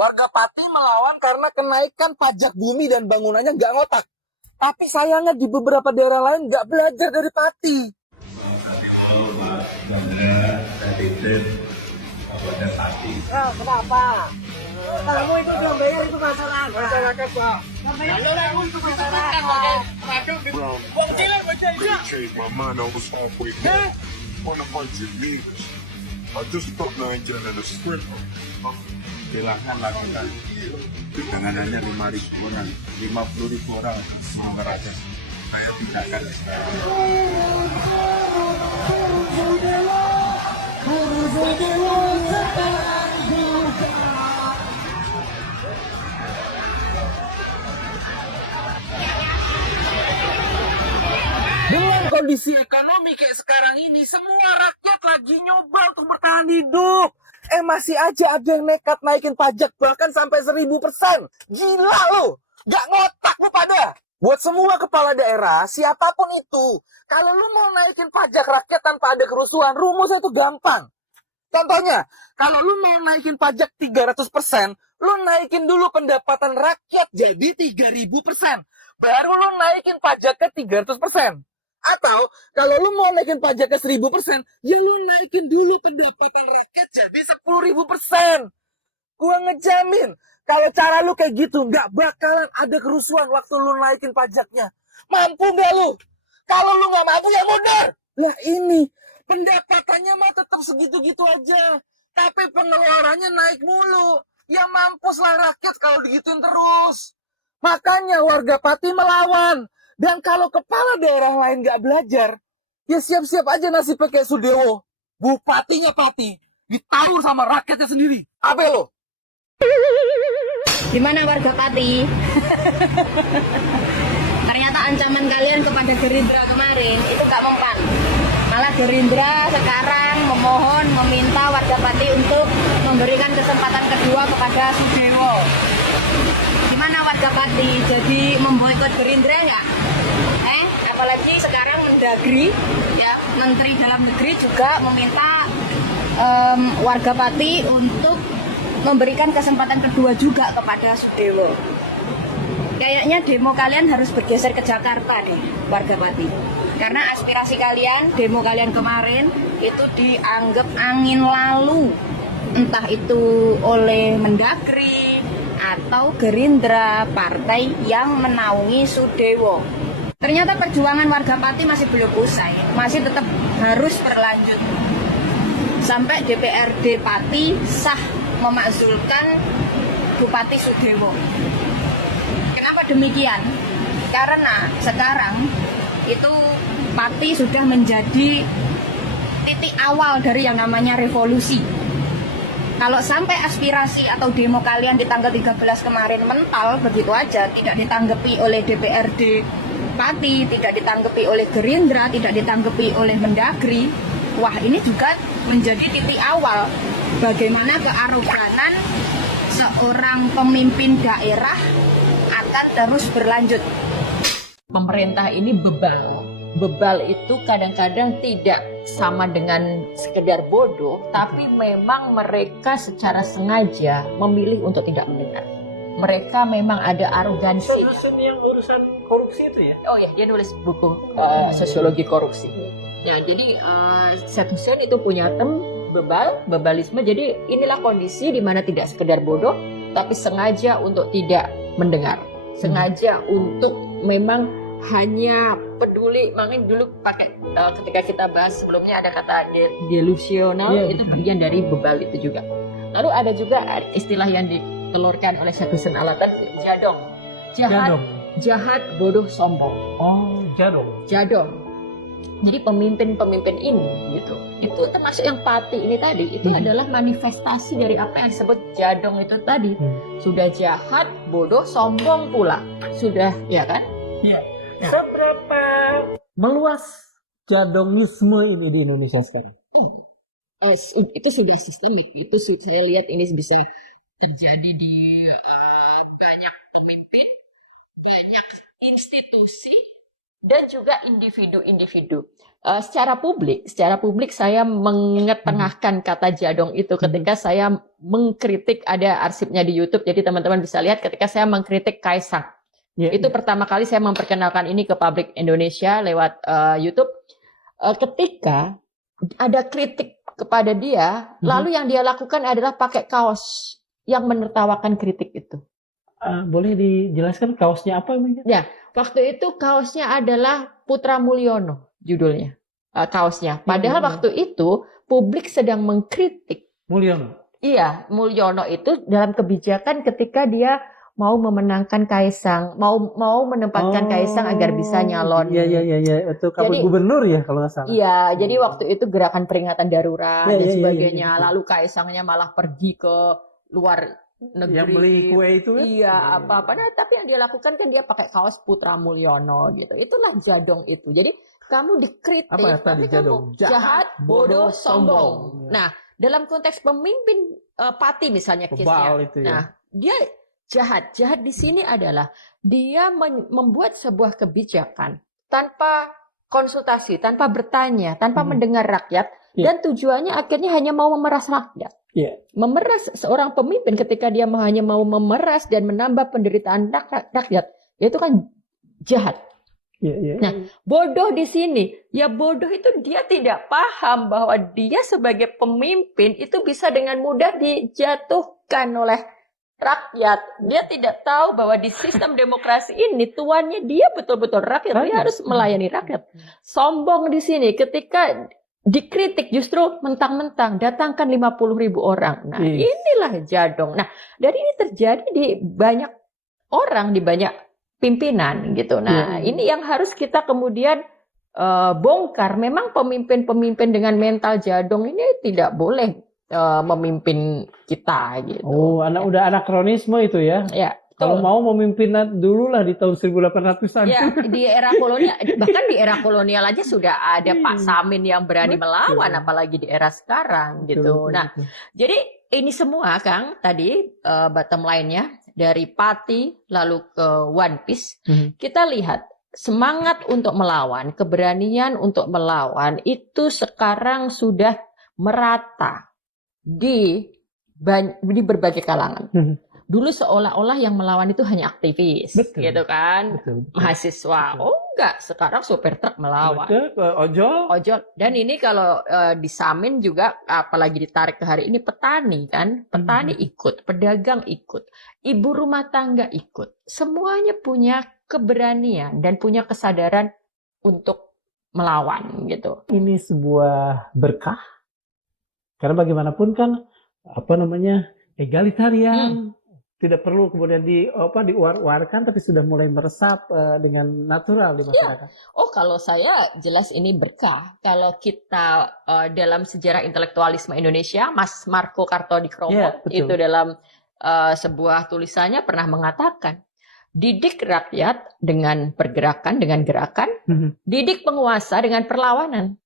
Warga Pati melawan karena kenaikan pajak bumi dan bangunannya nggak ngotak. Tapi sayangnya di beberapa daerah lain nggak belajar dari Pati. Kenapa? Kamu itu belum bayar itu masalah masyarakat, Pak. Changed my mind, I was halfway there. 100 meters. I just stopped 19 at a sprint. Silahkan lakukan dengan hanya 5.000 orang, 50.000 orang belum merasa. Saya tidak akan. Dengan kondisi ekonomi kayak sekarang ini, semua rakyat lagi nyoba untuk bertahan hidup. Masih aja ada yang nekat naikin pajak bahkan sampai 1000%. Gila lo, gak ngotak lu pada. Buat semua kepala daerah, siapapun itu, kalau lu mau naikin pajak rakyat tanpa ada kerusuhan, rumusnya itu gampang. Contohnya, kalau lu mau naikin pajak 300%, lu naikin dulu pendapatan rakyat jadi 3000%. Baru lu naikin pajak ke 300%. Atau, kalau lu mau naikin pajak ke 1000%, ya lu naikin dulu pendapatan rakyat jadi 10.000%. Gua ngejamin, kalau cara lu kayak gitu, nggak bakalan ada kerusuhan waktu lu naikin pajaknya. Mampu nggak lu? Kalau lu nggak mampu, ya mundur. Lah ini, pendapatannya mah tetap segitu-gitu aja. Tapi pengeluarannya naik mulu. Ya mampuslah rakyat kalau digituin terus. Makanya warga Pati melawan. Dan kalau kepala daerah lain nggak belajar, ya siap-siap aja nasibnya kayak Sudewo. Bupatinya Pati, ditawur sama rakyatnya sendiri. Apa lo? Gimana warga Pati? Ternyata ancaman kalian kepada Gerindra kemarin itu gak mempan. Malah Gerindra sekarang meminta warga Pati untuk memberikan kesempatan kedua kepada Sudewo. Gimana warga Pati? Jadi memboikot Gerindra nggak? Apalagi sekarang Mendagri, ya, Menteri Dalam Negeri juga meminta warga Pati untuk memberikan kesempatan kedua juga kepada Sudewo. Kayaknya demo kalian harus bergeser ke Jakarta nih, warga Pati. Karena aspirasi kalian, demo kalian kemarin itu dianggap angin lalu. Entah itu oleh Mendagri atau Gerindra, partai yang menaungi Sudewo. Ternyata perjuangan warga Pati masih belum usai, masih tetap harus berlanjut. Sampai DPRD Pati sah memakzulkan Bupati Sudewo. Kenapa demikian? Karena sekarang itu Pati sudah menjadi titik awal dari yang namanya revolusi. Kalau sampai aspirasi atau demo kalian di tanggal 13 kemarin mental begitu aja, tidak ditanggapi oleh DPRD Pati, tidak ditanggapi oleh Gerindra, tidak ditanggapi oleh Mendagri, wah ini juga menjadi titik awal bagaimana kearoganan seorang pemimpin daerah akan terus berlanjut. Pemerintah ini bebal. Bebal itu kadang-kadang tidak sama dengan sekedar bodoh, tapi memang mereka secara sengaja memilih untuk tidak mendengar. Mereka memang ada arogansi. Dosen yang urusan korupsi itu ya? Oh ya, dia nulis buku sosiologi korupsi. Ya, jadi Sethusen itu punya term bebal, bebalisme. Jadi inilah kondisi di mana tidak sekedar bodoh, tapi sengaja untuk tidak mendengar. Sengaja untuk memang hanya peduli. Makanya dulu pakai ketika kita bahas sebelumnya ada kata delusional, itu bagian dari bebal itu juga. Lalu ada juga istilah yang ditelurkan oleh Sethusen Alatan, jadong. Jahat, bodoh, sombong. Oh, jadong. Jadi pemimpin-pemimpin ini gitu, itu termasuk yang Pati ini tadi, itu adalah manifestasi dari apa yang disebut jadong itu tadi. Sudah jahat, bodoh, sombong pula. Sudah, ya kan? Iya. Seberapa meluas jadongisme ini di Indonesia sekarang? Itu sudah sistemik. Itu saya lihat ini bisa terjadi di banyak pemimpin, banyak institusi, dan juga individu-individu. Secara publik saya mengetengahkan kata jadong itu ketika saya mengkritik, ada arsipnya di YouTube, jadi teman-teman bisa lihat ketika saya mengkritik Kaisang. Itu pertama kali saya memperkenalkan ini ke publik Indonesia lewat YouTube. Ketika ada kritik kepada dia, lalu yang dia lakukan adalah pakai kaos yang menertawakan kritik itu. Boleh dijelaskan kaosnya apa? Ya, waktu itu kaosnya adalah Putra Mulyono judulnya, kaosnya. Padahal waktu itu publik sedang mengkritik Mulyono. Iya, Mulyono itu dalam kebijakan ketika dia mau memenangkan Kaisang, mau menempatkan Kaisang agar bisa nyalon. Iya. Itu kabut gubernur ya kalau nggak salah. Iya, jadi waktu itu gerakan peringatan darurat dan sebagainya. Iya. Lalu Kaisangnya malah pergi ke luar negeri. Yang beli kue itu kan? Iya, apa-apa. Nah, tapi yang dia lakukan kan dia pakai kaos Putra Mulyono gitu. Itulah jadong itu. Jadi kamu dikritik, Apa tadi tapi jadong? kamu jahat, bodoh, sombong. Nah, dalam konteks pemimpin Pati misalnya Kebal case-nya. itu ya. Nah, dia jahat. Jahat di sini adalah dia membuat sebuah kebijakan tanpa konsultasi, tanpa bertanya, tanpa mendengar rakyat, dan tujuannya akhirnya hanya mau memeras rakyat. Memeras seorang pemimpin ketika dia hanya mau memeras dan menambah penderitaan rakyat, itu kan jahat. Nah, bodoh di sini, ya bodoh itu dia tidak paham bahwa dia sebagai pemimpin itu bisa dengan mudah dijatuhkan oleh rakyat. Dia tidak tahu bahwa di sistem demokrasi ini tuannya dia betul-betul rakyat. Dia harus melayani rakyat. Sombong di sini ketika dikritik justru mentang-mentang datangkan 50.000 orang. Nah, inilah jadong. Nah, dari ini terjadi di banyak orang, di banyak pimpinan gitu. Nah, ini yang harus kita kemudian bongkar. Memang pemimpin-pemimpin dengan mental jadong ini tidak boleh memimpin kita gitu. Udah anakronisme itu ya. Ya, kalau mau memimpin dulu lah di tahun 1800-an. Ya, di era kolonial, bahkan di era kolonial aja sudah ada Pak Samin yang berani melawan, apalagi di era sekarang gitu. Nah, jadi ini semua Kang tadi bottom line-nya dari Pati lalu ke One Piece, kita lihat semangat untuk melawan, keberanian untuk melawan itu sekarang sudah merata di berbagai kalangan. Dulu seolah-olah yang melawan itu hanya aktivis, gitu kan, mahasiswa. Oh enggak, sekarang supir truk melawan. Ojol. Dan ini kalau di Samin juga, apalagi ditarik ke hari ini, petani kan, petani ikut, pedagang ikut, ibu rumah tangga ikut. Semuanya punya keberanian dan punya kesadaran untuk melawan, gitu. Ini sebuah berkah. Karena bagaimanapun kan egalitarian, tidak perlu kemudian diwar-warkan, tapi sudah mulai meresap dengan natural di masyarakat. Oh, kalau saya jelas ini berkah. Kalau kita dalam sejarah intelektualisme Indonesia, Mas Marco Kartodikromo itu dalam sebuah tulisannya pernah mengatakan, didik rakyat dengan pergerakan, dengan gerakan, didik penguasa dengan perlawanan.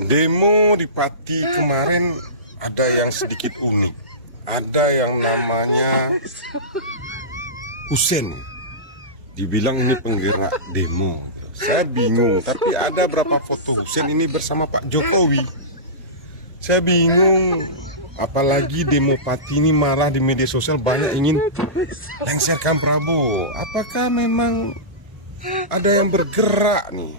Demo di Pati kemarin ada yang sedikit unik. Ada yang namanya Husen. Dibilang ini penggerak demo. Saya bingung, tapi ada berapa foto Husen ini bersama Pak Jokowi. Saya bingung, apalagi demo Pati ini marah di media sosial, banyak ingin lengserkan Prabowo. Apakah memang ada yang bergerak nih?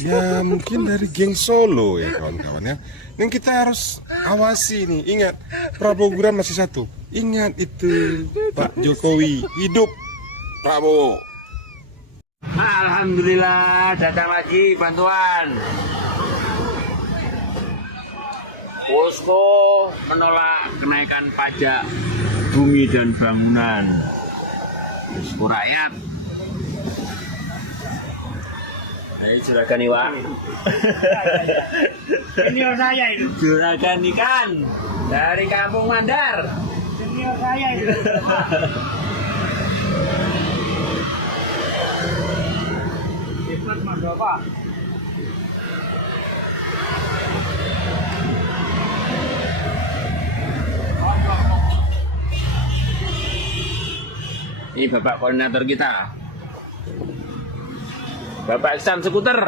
Ya mungkin dari geng Solo ya kawan-kawan ya. Dan kita harus awasi nih. Ingat, Prabowo Gibran masih satu. Ingat itu, Pak Jokowi hidup Prabowo. Alhamdulillah datang lagi bantuan. Posko menolak kenaikan pajak bumi dan bangunan. Posko rakyat. Ayo juragan Iwak. Senior saya itu. Juragan ikan dari Kampung Mandar. Senior saya itu. Cepat Mas Bapak. Ini Bapak koordinator kita. Bapak Iksan Skuter.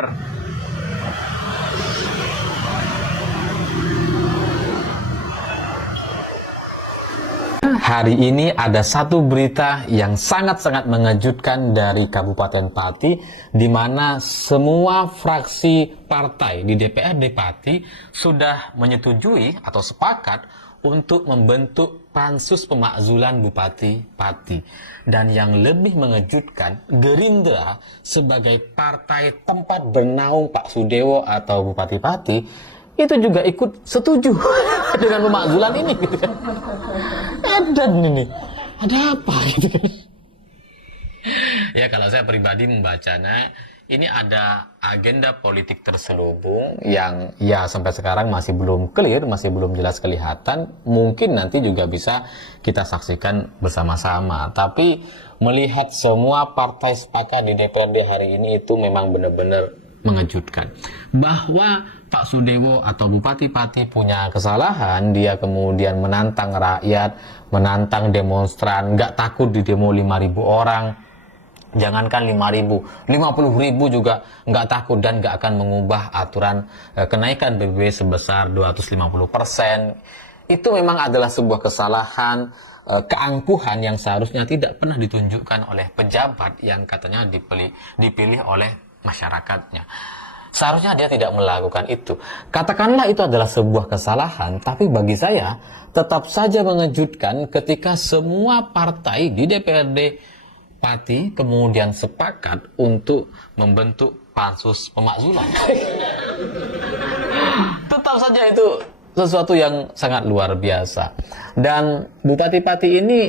Hari ini ada satu berita yang sangat-sangat mengejutkan dari Kabupaten Pati, di mana semua fraksi partai di DPRD Pati sudah menyetujui atau sepakat untuk membentuk pansus pemakzulan Bupati Pati. Dan yang lebih mengejutkan, Gerindra sebagai partai tempat bernaung Pak Sudewo atau Bupati Pati itu juga ikut setuju dengan pemakzulan ini gitu kan. Edan ini, ada apa gitu kan. Ya kalau saya pribadi membacanya, ini ada agenda politik terselubung yang ya sampai sekarang masih belum clear, masih belum jelas kelihatan. Mungkin nanti juga bisa kita saksikan bersama-sama. Tapi melihat semua partai sepakat di DPRD hari ini itu memang benar-benar mengejutkan. Bahwa Pak Sudewo atau Bupati Pati punya kesalahan, dia kemudian menantang rakyat, menantang demonstran, nggak takut di demo 5.000 orang. Jangankan 5.000, 50.000 juga nggak takut dan nggak akan mengubah aturan kenaikan BBB sebesar 250%. Itu memang adalah sebuah kesalahan, keangkuhan yang seharusnya tidak pernah ditunjukkan oleh pejabat yang katanya dipilih oleh masyarakatnya. Seharusnya dia tidak melakukan itu. Katakanlah itu adalah sebuah kesalahan, tapi bagi saya tetap saja mengejutkan ketika semua partai di DPRD Pati kemudian sepakat untuk membentuk pansus pemakzulan. Tetap saja itu sesuatu yang sangat luar biasa. Dan Bupati Pati ini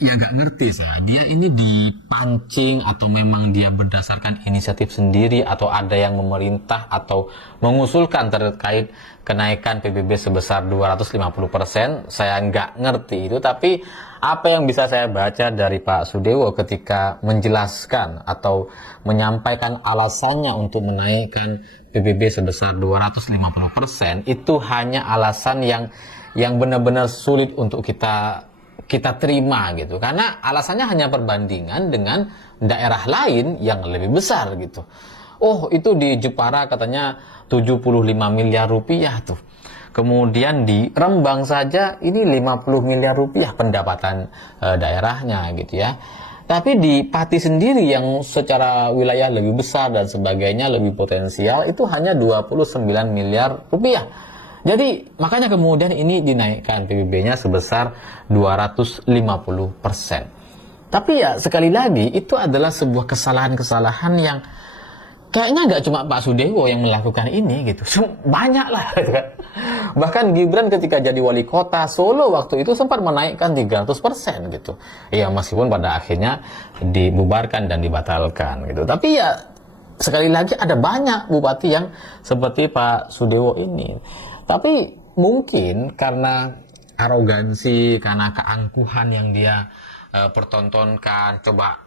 ya gak ngerti saya, dia ini dipancing atau memang dia berdasarkan inisiatif sendiri atau ada yang memerintah atau mengusulkan terkait kenaikan PBB sebesar 250%. Saya nggak ngerti itu, tapi apa yang bisa saya baca dari Pak Sudewo ketika menjelaskan atau menyampaikan alasannya untuk menaikkan PBB sebesar 250% itu hanya alasan yang benar-benar sulit untuk kita terima gitu, karena alasannya hanya perbandingan dengan daerah lain yang lebih besar gitu. Oh, itu di Jepara katanya 75 miliar rupiah tuh. Kemudian di Rembang saja ini 50 miliar rupiah pendapatan daerahnya gitu ya. Tapi di Pati sendiri yang secara wilayah lebih besar dan sebagainya lebih potensial itu hanya 29 miliar rupiah. Jadi makanya kemudian ini dinaikkan PBB-nya sebesar 250%. Tapi ya sekali lagi itu adalah sebuah kesalahan-kesalahan yang kayaknya nggak cuma Pak Sudewo yang melakukan ini gitu. Banyak lah gitu kan. Bahkan Gibran ketika jadi wali kota Solo waktu itu sempat menaikkan 300% gitu. Ya meskipun pada akhirnya dibubarkan dan dibatalkan gitu. Tapi ya sekali lagi ada banyak bupati yang seperti Pak Sudewo ini. Tapi mungkin karena arogansi, karena keangkuhan yang dia pertontonkan, coba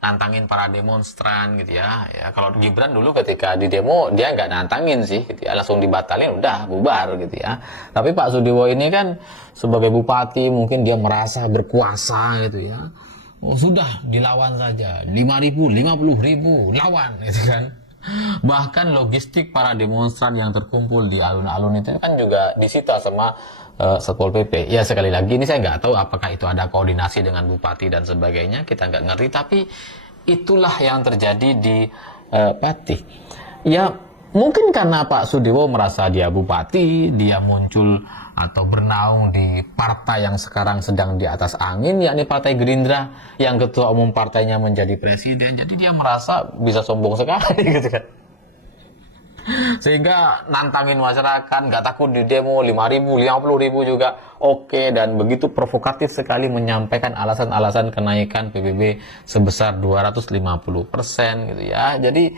nantangin para demonstran gitu ya. Ya kalau Gibran dulu ketika di demo dia nggak nantangin sih gitu ya, langsung dibatalin udah bubar gitu ya. Tapi Pak Sudewo ini kan sebagai bupati mungkin dia merasa berkuasa gitu ya. Oh, sudah dilawan saja, 5.000, 50.000 lawan gitu kan. Bahkan logistik para demonstran yang terkumpul di alun-alun itu kan juga disita sama Satpol PP. Ya sekali lagi ini saya nggak tahu apakah itu ada koordinasi dengan bupati dan sebagainya, kita nggak ngerti. Tapi itulah yang terjadi di Pati. Ya mungkin karena Pak Sudewo merasa dia bupati, dia muncul atau bernaung di partai yang sekarang sedang di atas angin, yakni Partai Gerindra, yang ketua umum partainya menjadi presiden. Jadi dia merasa bisa sombong sekali gitu kan. Sehingga nantangin masyarakat, nggak takut di demo 5.000, 50.000 juga oke. Dan begitu provokatif sekali menyampaikan alasan-alasan kenaikan PBB sebesar 250% gitu ya. Jadi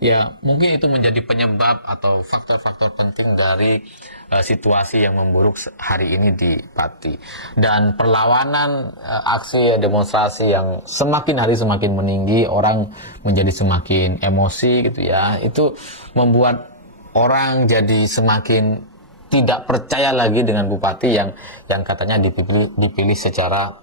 ya mungkin itu menjadi penyebab atau faktor-faktor penting dari situasi yang memburuk hari ini di Pati. Dan perlawanan aksi demonstrasi yang semakin hari semakin meninggi, orang menjadi semakin emosi gitu ya. Itu membuat orang jadi semakin tidak percaya lagi dengan bupati yang katanya dipilih secara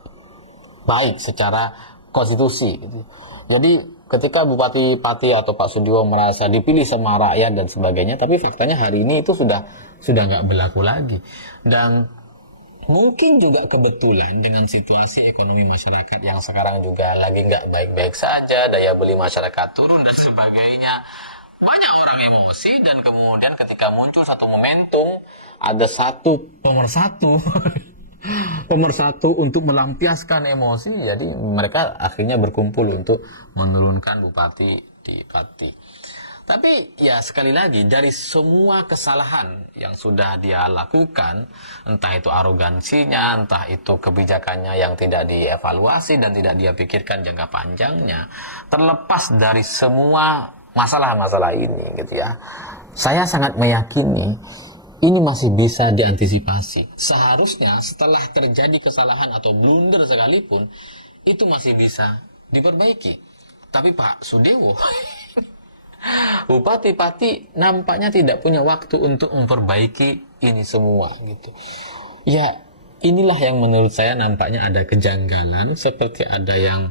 baik, secara konstitusi gitu. Jadi ketika Bupati Pati atau Pak Sudewo merasa dipilih sama rakyat dan sebagainya, tapi faktanya hari ini itu sudah nggak berlaku lagi. Dan mungkin juga kebetulan dengan situasi ekonomi masyarakat yang sekarang juga lagi nggak baik-baik saja, daya beli masyarakat turun dan sebagainya, banyak orang emosi, dan kemudian ketika muncul satu momentum, ada satu pemersatu pemersatu untuk melampiaskan emosi, jadi mereka akhirnya berkumpul untuk menurunkan Bupati di Pati. Tapi ya sekali lagi, dari semua kesalahan yang sudah dia lakukan, entah itu arogansinya, entah itu kebijakannya yang tidak dievaluasi dan tidak dia pikirkan jangka panjangnya, terlepas dari semua masalah-masalah ini gitu ya, saya sangat meyakini ini masih bisa diantisipasi. Seharusnya setelah terjadi kesalahan atau blunder sekalipun, itu masih bisa diperbaiki. Tapi Pak Sudewo, Bupati Pati nampaknya tidak punya waktu untuk memperbaiki ini semua gitu. Ya, inilah yang menurut saya nampaknya ada kejanggalan, seperti ada yang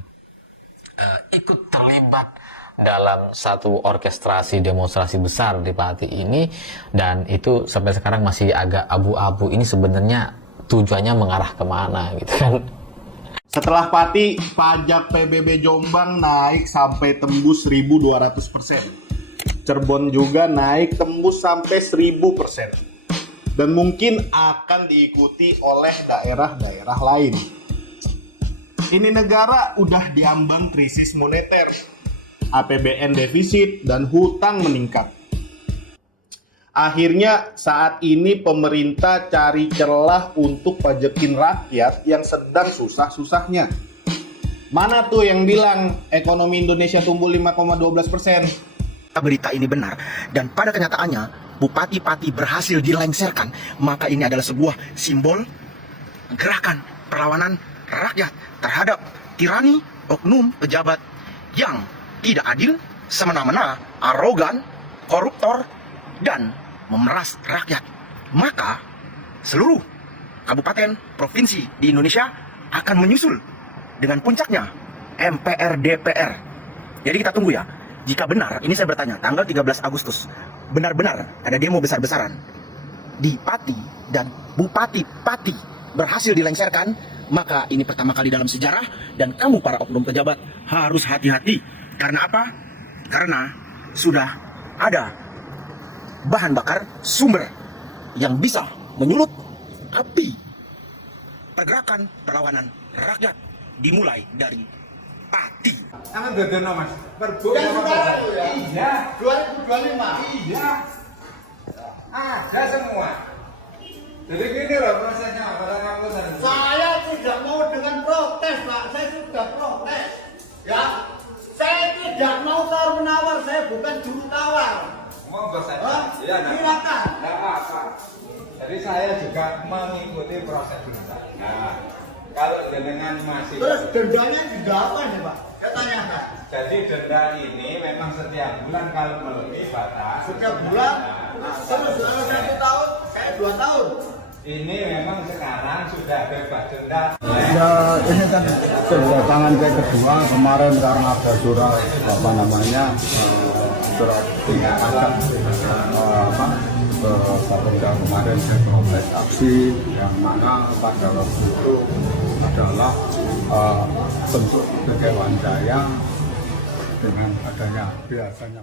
ikut terlibat dalam satu orkestrasi demonstrasi besar di Pati ini, dan itu sampai sekarang masih agak abu-abu. Ini sebenarnya tujuannya mengarah kemana gitu kan. Setelah Pati, pajak PBB Jombang naik sampai tembus 1.200%. Cirebon juga naik tembus sampai 1.000%. Dan mungkin akan diikuti oleh daerah-daerah lain. Ini negara udah diambang krisis moneter, APBN defisit, dan hutang meningkat. Akhirnya saat ini pemerintah cari celah untuk pajakin rakyat yang sedang susah-susahnya. Mana tuh yang bilang ekonomi Indonesia tumbuh 5,12%? Berita ini benar, dan pada kenyataannya Bupati Pati berhasil dilengserkan, maka ini adalah sebuah simbol gerakan perlawanan rakyat terhadap tirani oknum pejabat yang tidak adil, semena-mena, arogan, koruptor, dan memeras rakyat. Maka seluruh kabupaten, provinsi di Indonesia akan menyusul dengan puncaknya MPR DPR. Jadi kita tunggu ya. Jika benar, ini saya bertanya, tanggal 13 Agustus benar-benar ada demo besar-besaran di Pati dan Bupati Pati berhasil dilengserkan, maka ini pertama kali dalam sejarah, dan kamu para oknum pejabat harus hati-hati. Karena apa? Karena sudah ada bahan bakar sumber yang bisa menyulut api pergerakan perlawanan rakyat dimulai dari Pati. Jangan dodono Mas. Perbu ya ya. Iya. 2025. Iya. Ada semua. Jadi gini loh prosesnya, pada kamu saya tidak mau dengan protes, Pak. Saya sudah protes. Ya. Saya tidak mau tawar-menawar, saya bukan juru tawar. Monggo saja. Iya, silakan. Enggak apa-apa. Jadi saya juga mengikuti proses kita. Nah, kalau jenengan masih terus dendanya juga apa nih, Pak? Saya tanyakan. Jadi denda ini memang setiap bulan kalau melebihi batas. Setiap bulan. Terus kalau 1 tahun, kayak 2 tahun. Ini memang sekarang sudah bebas denda. Ya, ini kan kedatangan saya kedua kemarin karena ada surat apa namanya surat pengangkatan ke Kapolda kemarin saya protes aksi yang mana pada waktu itu adalah bentuk kekecewaan saya dengan adanya biasanya